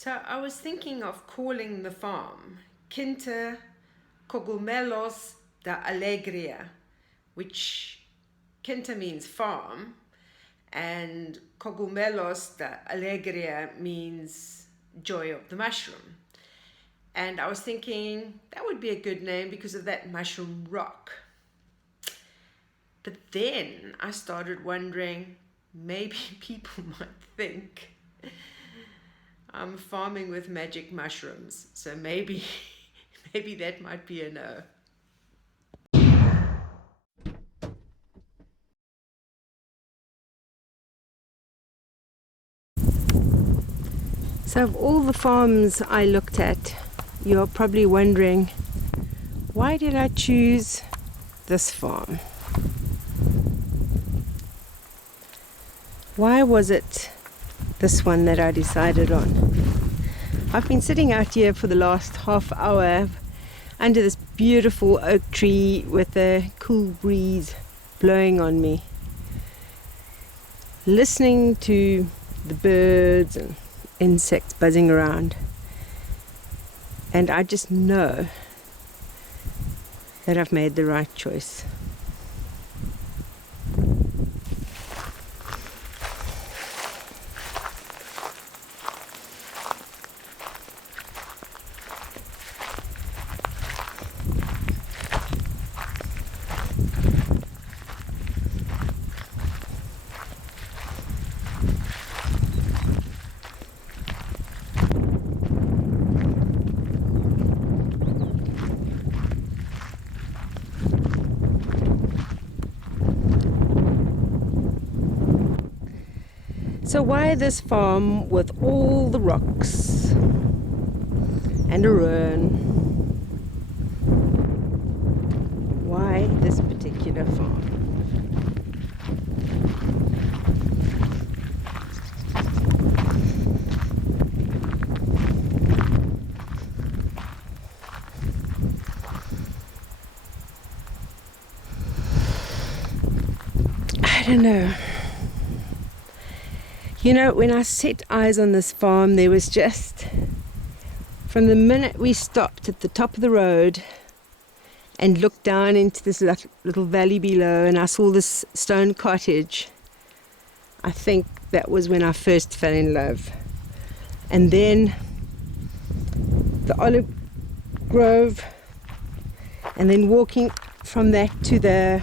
So I was thinking of calling the farm Quinta Cogumelos da Alegria, which Quinta means farm and Cogumelos da Alegria means joy of the mushroom. And I was thinking that would be a good name because of that mushroom rock. But then I started wondering, maybe people might think I'm farming with magic mushrooms, so maybe that might be a no. So of all the farms I looked at, you're probably wondering, why did I choose this farm? Why was it this one that I decided on? I've been sitting out here for the last half hour under this beautiful oak tree with a cool breeze blowing on me, listening to the birds and insects buzzing around, and I just know that I've made the right choice. So why this farm with all the rocks and a ruin? Why this particular farm? I don't know. You know, when I set eyes on this farm, there was just, from the minute we stopped at the top of the road and looked down into this little valley below and I saw this stone cottage, I think that was when I first fell in love. And then the olive grove, and then walking from that to the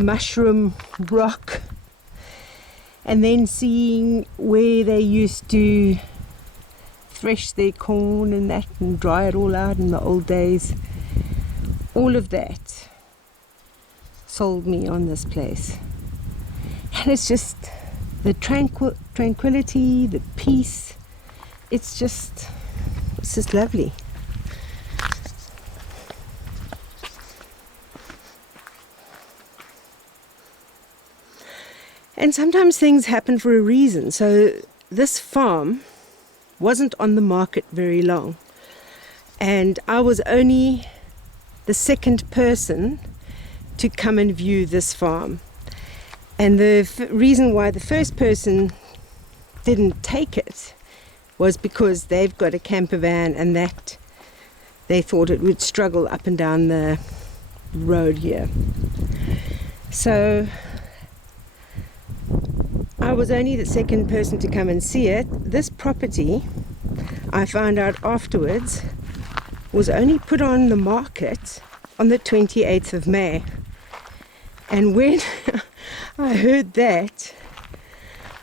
mushroom rock, and then seeing where they used to thresh their corn and that and dry it all out in the old days. All of that sold me on this place. And it's just the tranquility, the peace. It's just lovely. And sometimes things happen for a reason. So this farm wasn't on the market very long. And I was only the second person to come and view this farm. And the reason why the first person didn't take it was because they've got a camper van and that they thought it would struggle up and down the road here. So I was only the second person to come and see it. This property, I found out afterwards, was only put on the market on the 28th of May. And when I heard that,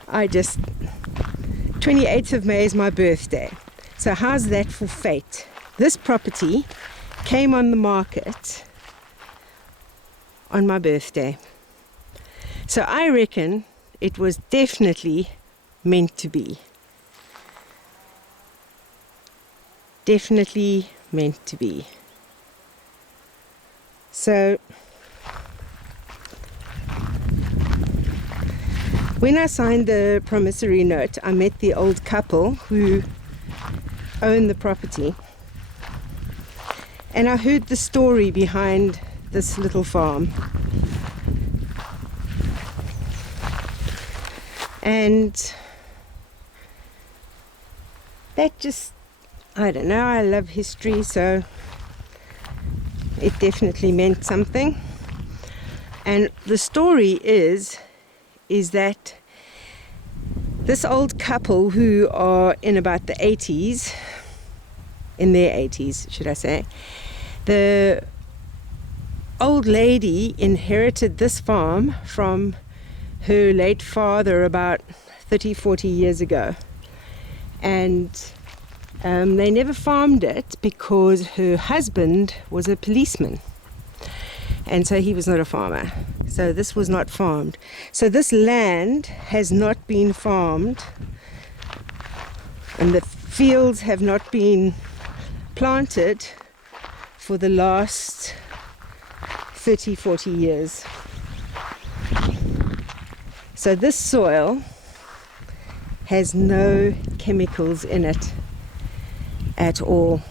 28th of May is my birthday. So how's that for fate? This property came on the market on my birthday. So I reckon it was definitely meant to be. Definitely meant to be. So when I signed the promissory note, I met the old couple who owned the property. And I heard the story behind this little farm. And that just, I don't know, I love history, so it definitely meant something. And the story is that this old couple, who are in about the 80s, in their 80s, should I say, the old lady inherited this farm from her late father about 30-40 years ago. And they never farmed it because her husband was a policeman. And so he was not a farmer. So this was not farmed. So this land has not been farmed, and the fields have not been planted for the last 30-40 years. So this soil has no chemicals in it at all.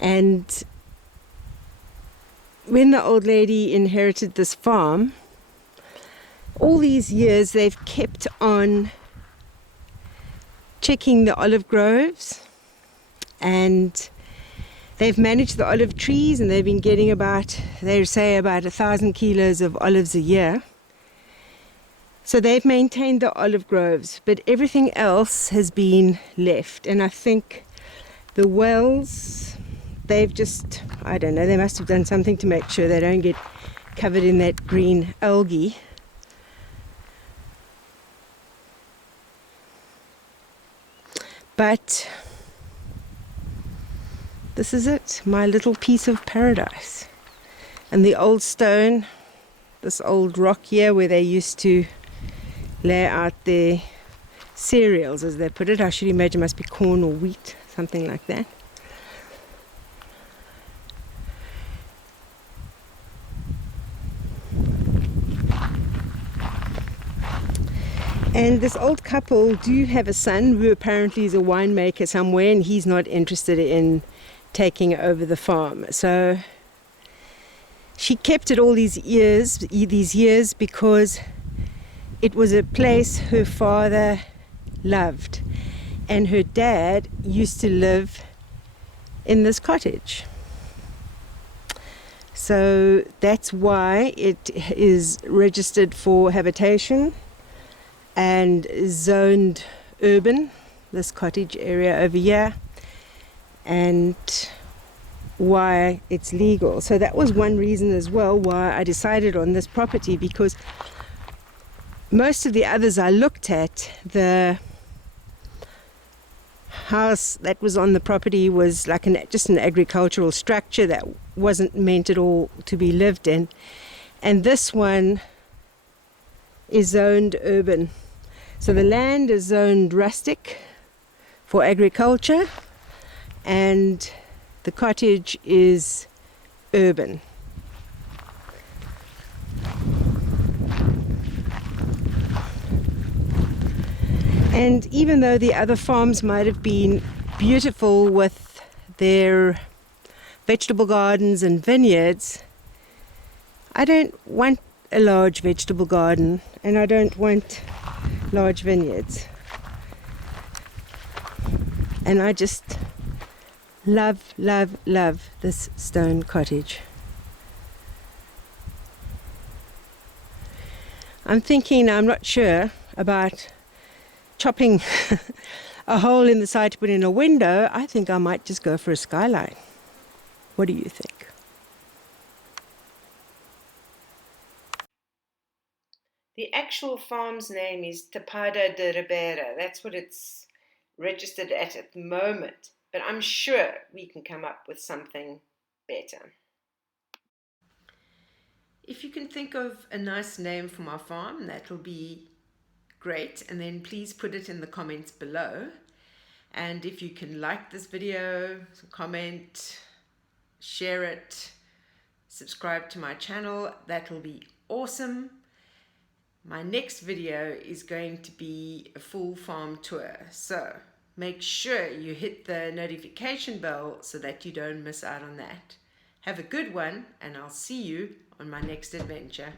And when the old lady inherited this farm, all these years they've kept on checking the olive groves, and they've managed the olive trees, and they've been getting about, they say, about 1,000 kilos of olives a year. So they've maintained the olive groves, but everything else has been left. And I think the wells, they've just, I don't know, they must have done something to make sure they don't get covered in that green algae. But this is it, my little piece of paradise. And the old stone, this old rock here where they used to lay out their cereals, as they put it. I should imagine it must be corn or wheat, something like that. And this old couple do have a son who apparently is a winemaker somewhere, and he's not interested in taking over the farm. So she kept it all these years because it was a place her father loved, and her dad used to live in this cottage. So that's why it is registered for habitation and zoned urban, this cottage area over here, and why it's legal. So that was one reason as well why I decided on this property, because most of the others I looked at, the house that was on the property was like just an agricultural structure that wasn't meant at all to be lived in. And this one is zoned urban. So the land is zoned rustic for agriculture, and the cottage is urban. And even though the other farms might have been beautiful with their vegetable gardens and vineyards, I don't want a large vegetable garden, and I don't want large vineyards. And I just love, love, love this stone cottage. I'm thinking, I'm not sure about chopping a hole in the side to put in a window. I think I might just go for a skyline. What do you think? The actual farm's name is Tapada de Ribeira. That's what it's registered at the moment. But I'm sure we can come up with something better. If you can think of a nice name for my farm, that'll be great. And then please put it in the comments below. And if you can like this video, comment, share it, subscribe to my channel, that'll be awesome. My next video is going to be a full farm tour, so make sure you hit the notification bell so that you don't miss out on that. Have a good one, and I'll see you on my next adventure.